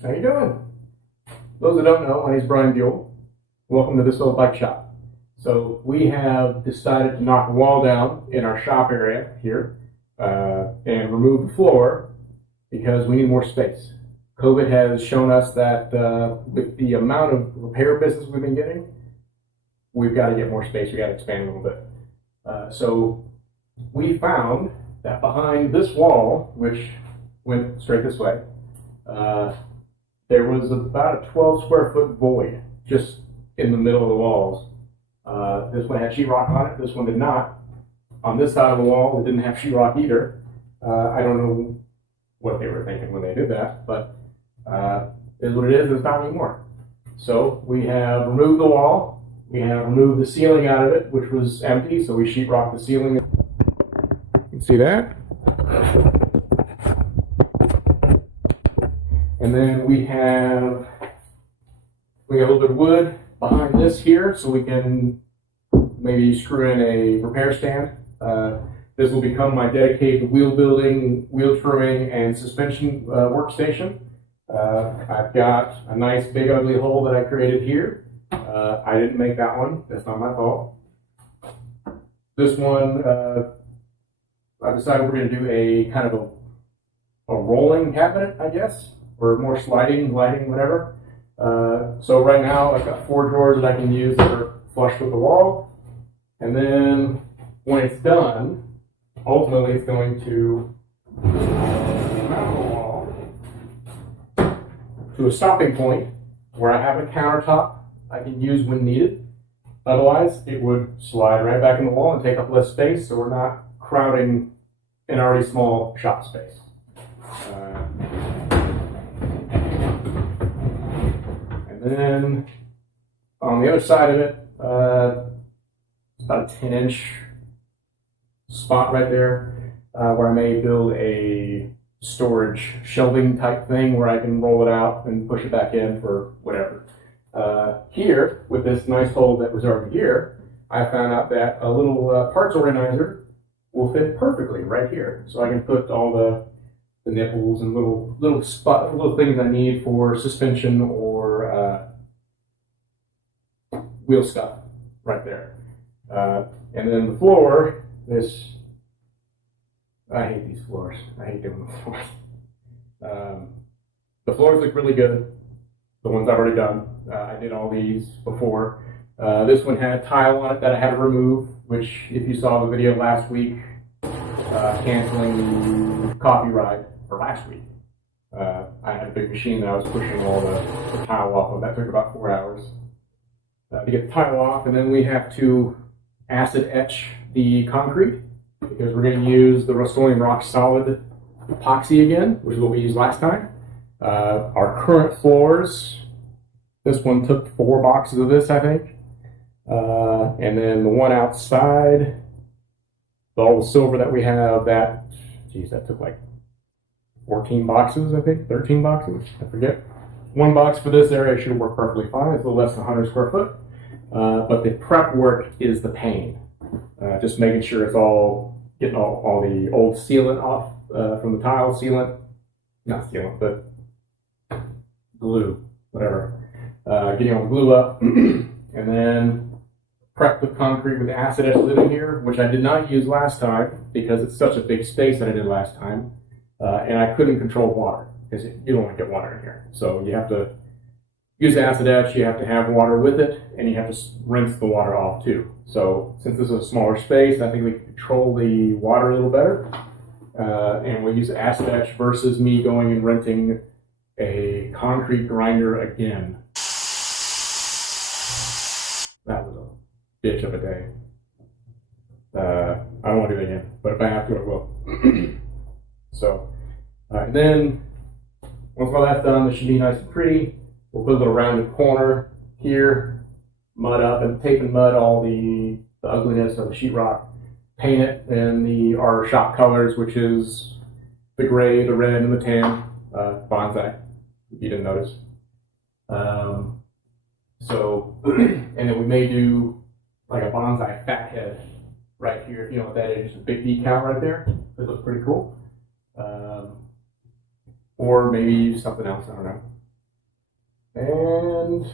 How you doing? Those that don't know, my name is Brian Buell. Welcome to this old bike shop. So we have decided to knock a wall down in our shop area here and remove the floor because we need more space. COVID has shown us that with the amount of repair business we've been getting, we've got to get more space. We got to expand a little bit. So we found that behind this wall, which went straight this way, there was about a 12 square foot void just in the middle of the walls. This one had sheetrock on it, this one did not. On this side of the wall, it didn't have sheetrock either. I don't know what they were thinking when they did that, but is what it is, it's not anymore. So we have removed the wall, we have removed the ceiling out of it, which was empty, so we sheetrocked the ceiling. You can see that. And then we have a little bit of wood behind this here, so we can maybe screw in a repair stand. This will become my dedicated wheel building, wheel trimming, and suspension workstation. I've got a nice big ugly hole that I created here. I didn't make that one, that's not my fault. This one, I decided we're going to do a kind of a rolling cabinet, I guess, or more sliding, lighting, whatever. So right now I've got 4 drawers that I can use that are flush with the wall. And then when it's done, ultimately it's going to mount the wall to a stopping point where I have a countertop I can use when needed. Otherwise, it would slide right back in the wall and take up less space, so we're not crowding an already small shop space. And then on the other side of it, it's about a 10-inch spot right there where I may build a storage shelving type thing where I can roll it out and push it back in for whatever. Here, with this nice hole that was already here, I found out that a little parts organizer will fit perfectly right here. So I can put all the nipples and little things I need for suspension or wheel stuff right there. And then the floor, I hate these floors. I hate doing the floors. The floors look really good. The ones I've already done. I did all these before. This one had tile on it that I had to remove, which if you saw the video last week, canceling the coffee ride for last week. I had a big machine that I was pushing all the tile off of. That took about 4 hours to get the tile off, and then we have to acid etch the concrete because we're going to use the Rust-Oleum rock solid epoxy again, which is what we used last time. Our current floors, this one took 4 boxes of this, I think. And then the one outside, all the silver that we have, that took like 14 boxes, I think, 13 boxes, I forget. 1 box for this area should work perfectly fine. It's a little less than 100 square foot. But the prep work is the pain. Just making sure it's all, getting all the old sealant off from the tile sealant. Not sealant, but glue, whatever. Getting all the glue up. And then prep the concrete with the acid etch lid in here, which I did not use last time because it's such a big space that I did last time. And I couldn't control water because you don't want to get water in here. So you have to use the acid etch, you have to have water with it, and you have to rinse the water off too. So since this is a smaller space, I think we can control the water a little better. And we'll use acid etch versus me going and renting a concrete grinder again. That was a bitch of a day. I don't want to do it again, but if I have to, I will. So, and then once all that's done, this should be nice and pretty. We'll put a little rounded corner here, mud up and tape and mud all the ugliness of the sheetrock. Paint it in our shop colors, which is the gray, the red, and the tan. Bonsai, if you didn't notice. And then we may do like a bonsai fat head right here. If you know what that is, just a big decal right there. It looks pretty cool. Or maybe something else, I don't know. And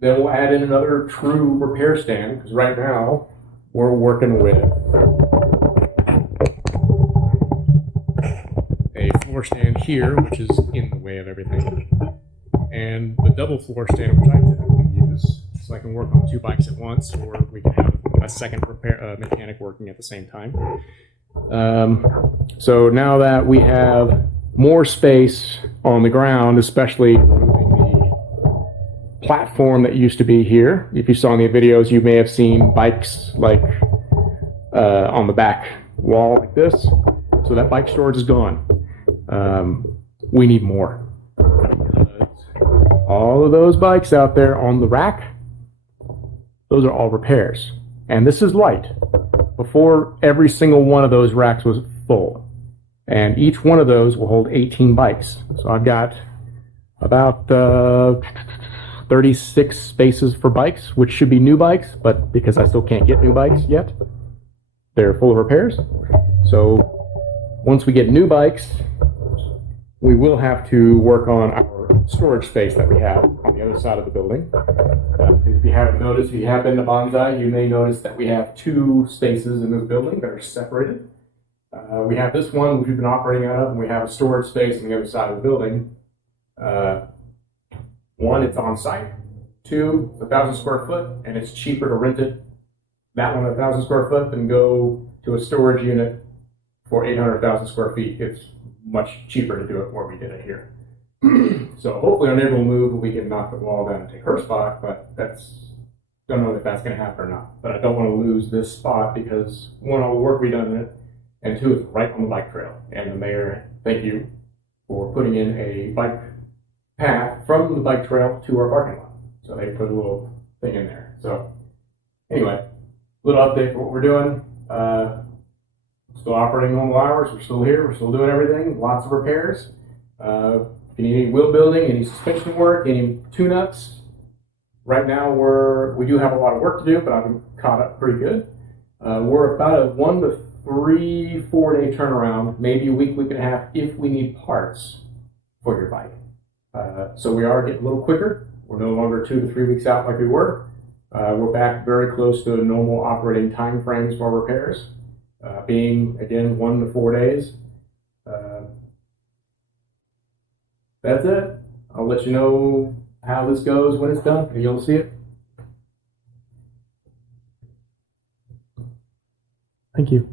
then we'll add in another true repair stand, because right now we're working with a floor stand here, which is in the way of everything, and the double floor stand, which I typically use, so I can work on 2 bikes at once, or we can have a second repair mechanic working at the same time. So now that we have more space on the ground, especially removing the platform that used to be here. If you saw in the videos, you may have seen bikes like on the back wall like this. So that bike storage is gone. We need more. All of those bikes out there on the rack, those are all repairs. And this is light. Before, every single one of those racks was full. And each one of those will hold 18 bikes. So I've got about 36 spaces for bikes, which should be new bikes, but because I still can't get new bikes yet, they're full of repairs. So once we get new bikes, we will have to work on our storage space that we have on the other side of the building. If you haven't noticed, if you have been to Bonsai, you may notice that we have 2 spaces in this building that are separated. We have this one, which we've been operating out of, and we have a storage space on the other side of the building. 1, it's on site. 2, it's 1,000 square foot, and it's cheaper to rent it, that one 1,000 square foot, than go to a storage unit for 800,000 square feet. It's much cheaper to do it where we did it here. So hopefully our neighbor will move and we can knock the wall down and take her spot, but don't know if that's going to happen or not. But I don't want to lose this spot because 1, all the work we've done in it, and 2, it's right on the bike trail. And the mayor, thank you for putting in a bike path from the bike trail to our parking lot. So they put a little thing in there. So anyway, little update for what we're doing. Still operating normal hours. We're still here. We're still doing everything. Lots of repairs. If you need any wheel building, any suspension work, any tune-ups, right now we do have a lot of work to do, but I've been caught up pretty good. We're about a 1 to 3, 4-day turnaround, maybe a week, week and a half, if we need parts for your bike. So we are getting a little quicker. We're no longer 2 to 3 weeks out like we were. We're back very close to normal operating time frames for repairs, being, again, 1 to 4 days. That's it. I'll let you know how this goes when it's done, and you'll see it. Thank you.